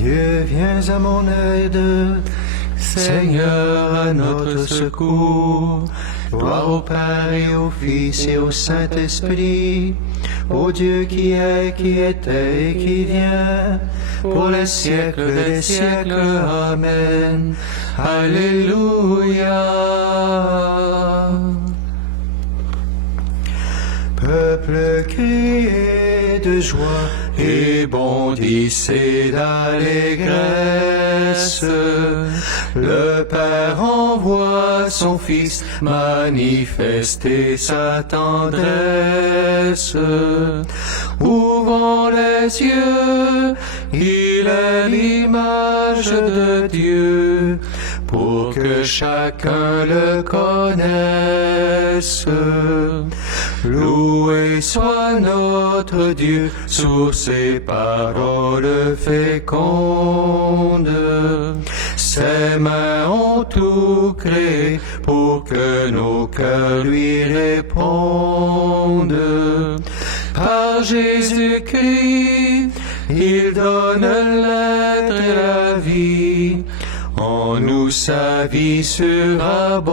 Dieu, viens à mon aide. Seigneur, à notre secours. Gloire au Père et au Fils et au Saint-Esprit, au Dieu qui est, qui était et qui vient, pour les siècles des siècles. Amen. Alléluia. Peuple, criez de joie et bondissez d'allégresse. Le Père envoie son Fils manifester sa tendresse. Ouvrons les yeux, il est l'image de Dieu, pour que chacun le connaisse. Loué soit notre Dieu, sur ses paroles fécondes. Ses mains ont tout créé pour que nos cœurs lui répondent. Par Jésus-Christ, il donne l'être et la vie. En nous sa vie surabonde.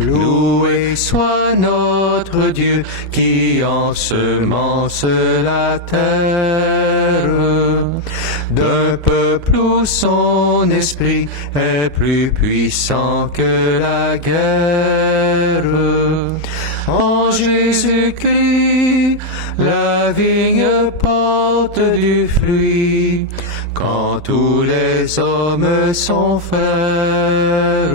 Loué soit notre Dieu qui ensemence la terre d'un peuple où son esprit est plus puissant que la guerre. En Jésus-Christ, la vigne porte du fruit quand tous les hommes sont frères.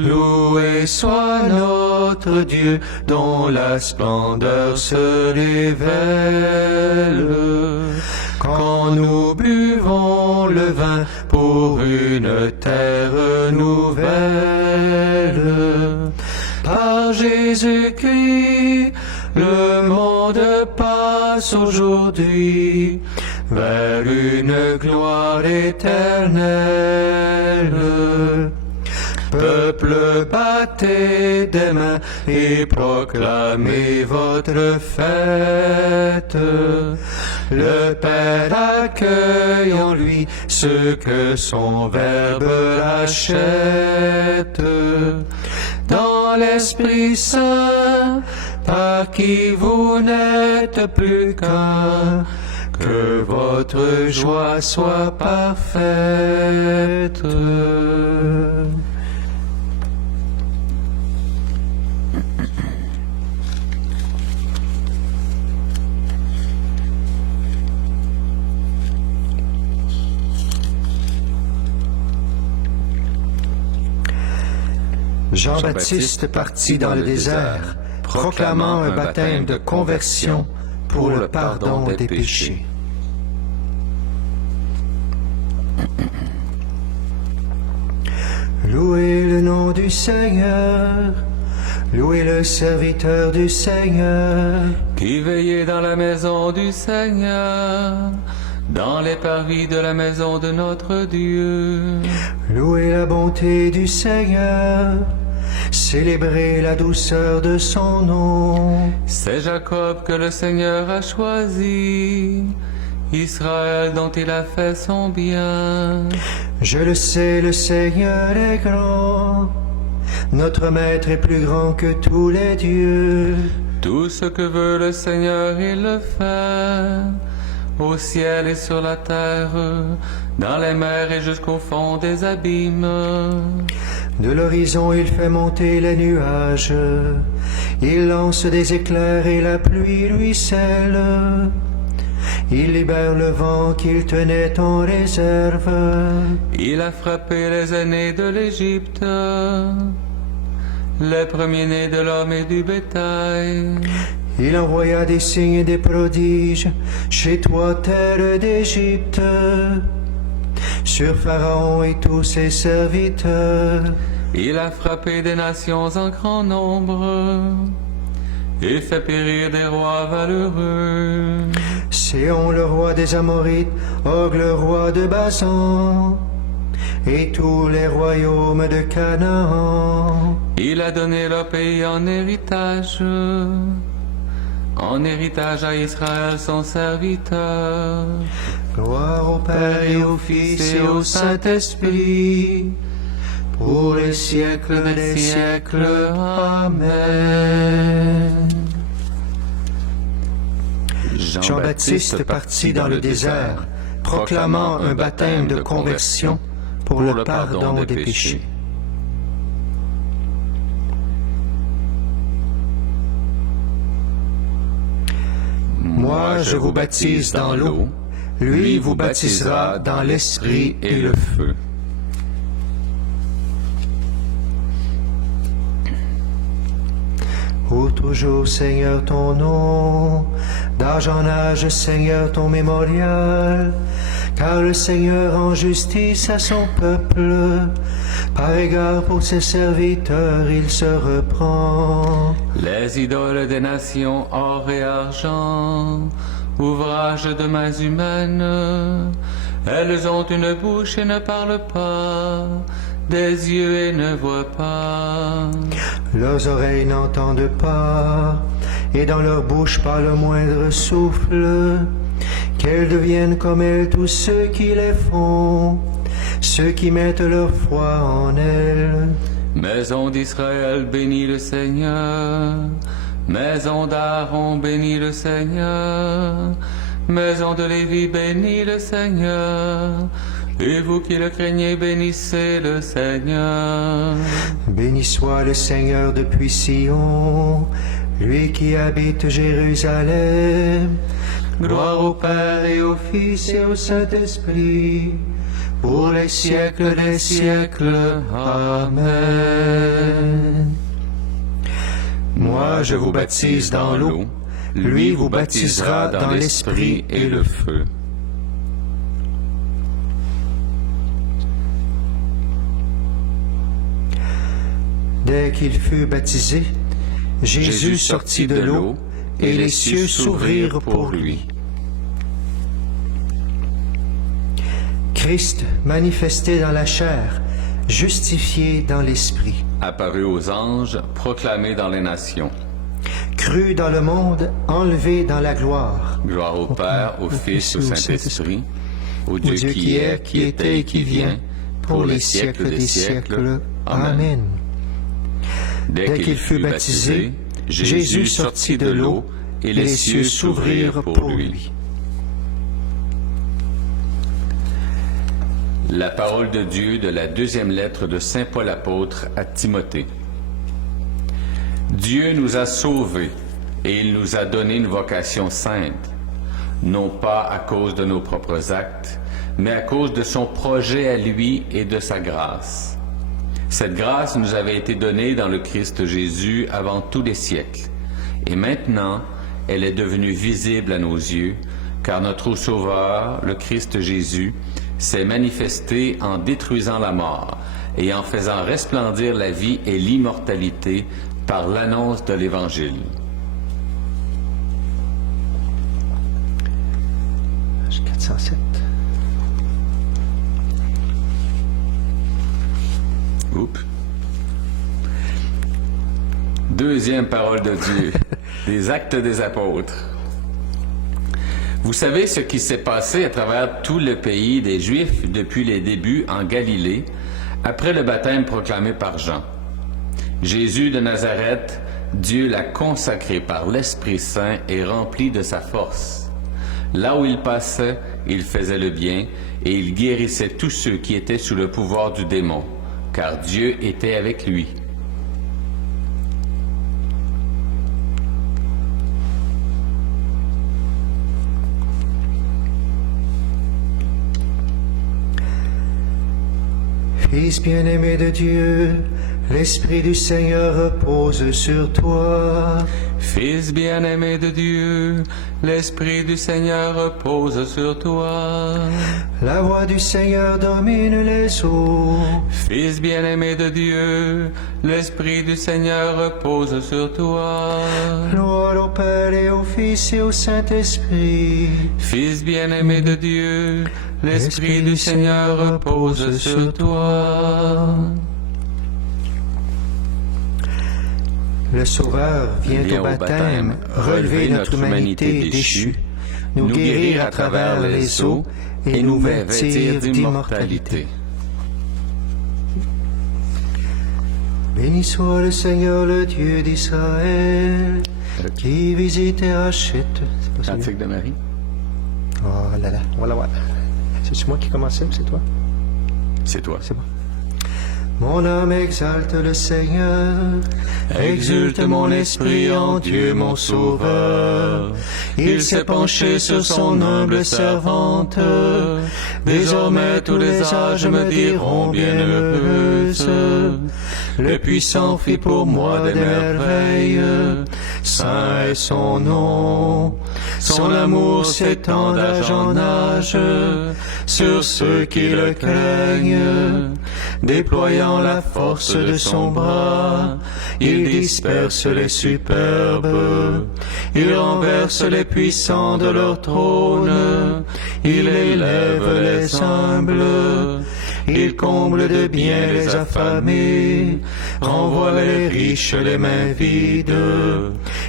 Loué soit notre Dieu, dont la splendeur se révèle. Quand nous buvons le vin pour une terre nouvelle. Par Jésus-Christ, le monde passe aujourd'hui vers une gloire éternelle. Peuple, battez des mains et proclamez votre fête. Le Père accueille en lui ce que son Verbe rachète. Dans l'Esprit Saint, par qui vous n'êtes plus qu'un, que votre joie soit parfaite. Jean-Baptiste partit dans le désert, proclamant un baptême de conversion pour le pardon des péchés. Louez le nom du Seigneur, louez le serviteur du Seigneur, qui veillait dans la maison du Seigneur, dans les parvis de la maison de notre Dieu. Louez la bonté du Seigneur, célébrez la douceur de son nom. C'est Jacob que le Seigneur a choisi, Israël dont il a fait son bien. Je le sais, le Seigneur est grand, notre Maître est plus grand que tous les dieux. Tout ce que veut le Seigneur, il le fait, au ciel et sur la terre, dans les mers et jusqu'au fond des abîmes. De l'horizon il fait monter les nuages, il lance des éclairs et la pluie ruisselle. Il libère le vent qu'il tenait en réserve. Il a frappé les aînés de l'Égypte, les premiers-nés de l'homme et du bétail. Il envoya des signes et des prodiges chez toi, terre d'Égypte, sur Pharaon et tous ses serviteurs. Il a frappé des nations en grand nombre et fait périr des rois valeureux. Séon, le roi des Amorites, Og, le roi de Basan, et tous les royaumes de Canaan. Il a donné leur pays en héritage en héritage à Israël son serviteur. Gloire au Père et au Fils et au Saint-Esprit, pour les siècles des siècles. Amen. Jean-Baptiste partit dans le désert, proclamant un baptême de conversion pour le pardon des péchés. Moi, je vous baptise dans l'eau, lui vous baptisera dans l'Esprit et le feu. Ô toujours, Seigneur, ton nom, d'âge en âge, Seigneur, ton mémorial, car le Seigneur rend justice à son peuple, par égard pour ses serviteurs, il se reprend. Les idoles des nations, or et argent, ouvrage de mains humaines, elles ont une bouche et ne parlent pas, des yeux et ne voient pas. Leurs oreilles n'entendent pas, et dans leur bouche pas le moindre souffle. Qu'elles deviennent comme elles tous ceux qui les font, ceux qui mettent leur foi en elles. Maison d'Israël, bénis le Seigneur. Maison d'Aaron, bénis le Seigneur. Maison de Lévi, bénis le Seigneur. Et vous qui le craignez, bénissez le Seigneur. Béni soit le Seigneur depuis Sion, lui qui habite Jérusalem. Gloire au Père et au Fils et au Saint-Esprit, pour les siècles des siècles. Amen. Moi, je vous baptise dans l'eau, lui vous baptisera dans l'Esprit et le feu. Dès qu'il fut baptisé, Jésus sortit de l'eau, et les cieux s'ouvrirent pour lui. Christ manifesté dans la chair, justifié dans l'esprit, Apparu aux anges, proclamé dans les nations. cru dans le monde, enlevé dans la gloire. Gloire au Père, au Fils, au Saint-Esprit, au Dieu qui est, qui était et qui vient, pour les siècles des siècles. Amen. Dès qu'il fut baptisé, Jésus sortit de l'eau, et les cieux s'ouvrirent pour lui. La parole de Dieu de la deuxième lettre de Saint Paul apôtre à Timothée. Dieu nous a sauvés et il nous a donné une vocation sainte, non pas à cause de nos propres actes, mais à cause de son projet à lui et de sa grâce. Cette grâce nous avait été donnée dans le Christ Jésus avant tous les siècles, et maintenant elle est devenue visible à nos yeux, car notre Sauveur, le Christ Jésus, s'est manifesté en détruisant la mort et en faisant resplendir la vie et l'immortalité par l'annonce de l'Évangile. Page 407. Oups. Deuxième parole de Dieu, des Actes des Apôtres. Vous savez ce qui s'est passé à travers tout le pays des Juifs depuis les débuts en Galilée, après le baptême proclamé par Jean. Jésus de Nazareth, Dieu l'a consacré par l'Esprit Saint et rempli de sa force. Là où il passait, il faisait le bien et il guérissait tous ceux qui étaient sous le pouvoir du démon, car Dieu était avec lui. Fils bien-aimé de Dieu, l'Esprit du Seigneur repose sur toi. Fils bien-aimé de Dieu, l'Esprit du Seigneur repose sur toi. La voix du Seigneur domine les eaux. Fils bien-aimé de Dieu, l'Esprit du Seigneur repose sur toi. Gloire au Père et au Fils et au Saint-Esprit. Fils bien-aimé de Dieu, l'Esprit du Seigneur repose sur toi. Le Sauveur vient au baptême, relever notre humanité déchue, nous guérir à travers les eaux et nous vêtir d'immortalité. Béni soit le Seigneur, le Dieu d'Israël, qui visite et achète. Cantique de Marie. Oh là là, on va la voir. C'est-tu moi qui commençais ou c'est toi? C'est toi. C'est bon. Mon âme exalte le Seigneur, exulte mon esprit en Dieu mon Sauveur. Il s'est penché sur son humble servante. Désormais tous les âges me diront bienheureuse. Le Puissant fit pour moi des merveilles. Saint est son nom. Son amour s'étend d'âge en âge sur ceux qui le craignent. Déployant la force de son bras, il disperse les superbes, il renverse les puissants de leur trône, il élève les humbles, il comble de bien les affamés, renvoie les riches les mains vides,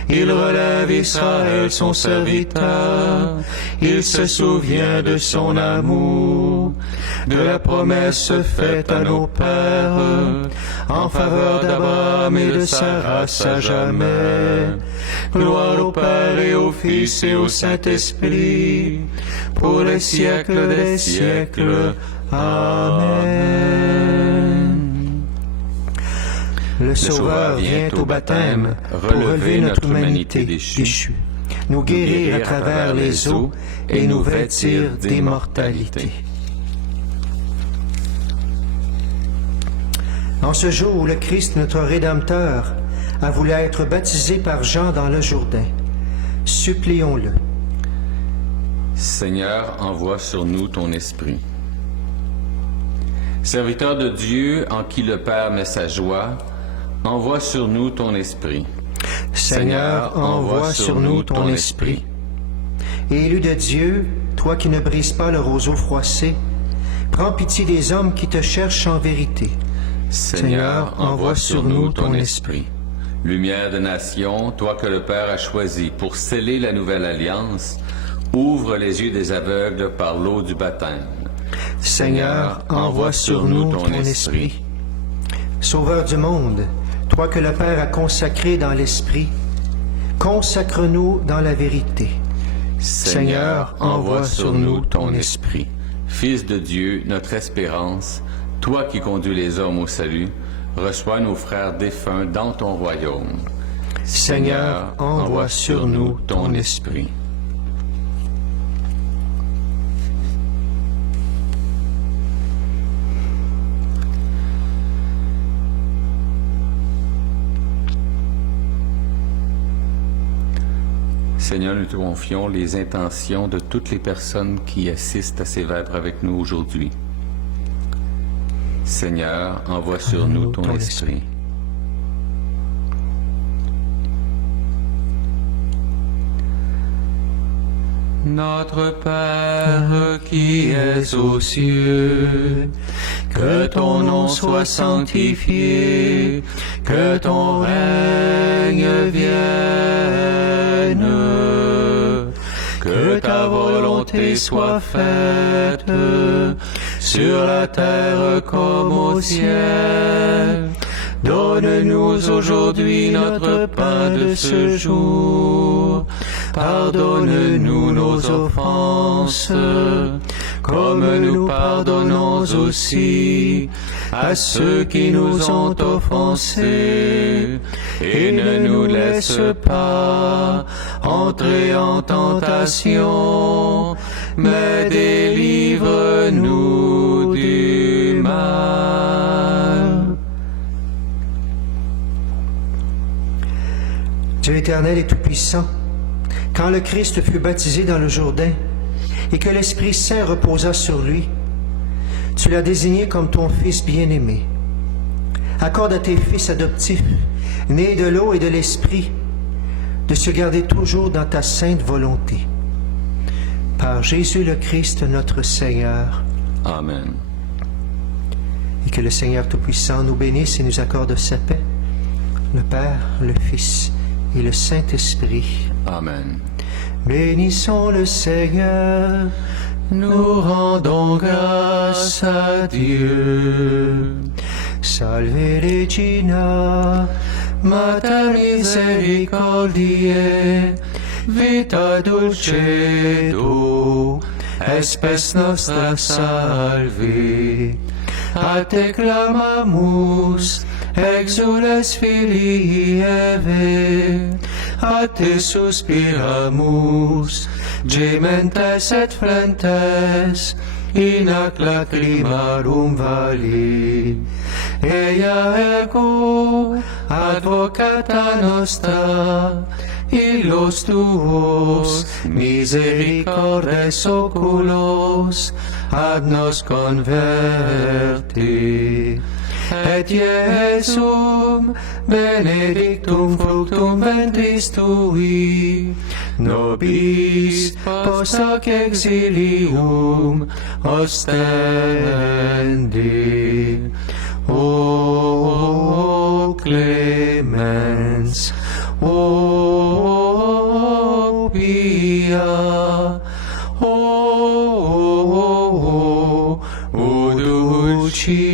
il relève Israël son serviteur, il se souvient de son amour, de la promesse faite à nos pères, en faveur d'Abraham et de sa race à jamais. Gloire au Père et au Fils et au Saint-Esprit, pour les siècles des siècles. Amen. Le Sauveur vient au baptême, relever notre humanité déchue, nous guérir à travers les eaux et nous vêtir d'immortalité. En ce jour où le Christ, notre Rédempteur, a voulu être baptisé par Jean dans le Jourdain, supplions-le. Seigneur, envoie sur nous ton esprit. Serviteur de Dieu, en qui le Père met sa joie, envoie sur nous ton esprit. Seigneur, envoie sur nous ton esprit. Élu de Dieu, toi qui ne brises pas le roseau froissé, prends pitié des hommes qui te cherchent en vérité. Seigneur, envoie sur nous ton esprit. Lumière de nation, toi que le Père a choisi pour sceller la nouvelle alliance, ouvre les yeux des aveugles par l'eau du baptême. Seigneur, envoie sur nous ton esprit. Sauveur du monde, toi que le Père a consacré dans l'esprit, consacre-nous dans la vérité. Seigneur, envoie sur nous ton esprit. Fils de Dieu, notre espérance, toi qui conduis les hommes au salut, reçois nos frères défunts dans ton royaume. Seigneur, envoie sur nous ton esprit. Seigneur, nous te confions les intentions de toutes les personnes qui assistent à ces vêpres avec nous aujourd'hui. Seigneur, envoie sur nous ton esprit. Notre Père qui es aux cieux, que ton nom soit sanctifié, que ton règne vienne, que ta volonté soit faite sur la terre comme au ciel. Donne-nous aujourd'hui notre pain de ce jour. Pardonne-nous nos offenses, comme nous pardonnons aussi à ceux qui nous ont offensés. Et ne nous laisse pas entrer en tentation, mais délivre-nous du mal. Dieu éternel et tout-puissant, quand le Christ fut baptisé dans le Jourdain et que l'Esprit Saint reposa sur lui, tu l'as désigné comme ton Fils bien-aimé. Accorde à tes fils adoptifs, nés de l'eau et de l'Esprit, de se garder toujours dans ta sainte volonté. Par Jésus le Christ, notre Seigneur. Amen. Et que le Seigneur Tout-Puissant nous bénisse et nous accorde sa paix, le Père, le Fils et le Saint-Esprit. Amen. Bénissons le Seigneur, nous rendons grâce à Dieu. Salve Regina, Mater misericordiae, vita dulcedo, espes nostra salve. A te clamamus, exules filii Eve, a te suspiramus, gementes et flentes, in ac lacrimarum vali. Ea ego, advocata nostra, illos tuos misericordes oculos, ad nos converte. Et Iesum benedictum fructum ventris tui, nobis post hoc exilium ostendi. O clemens, o pia, o dulci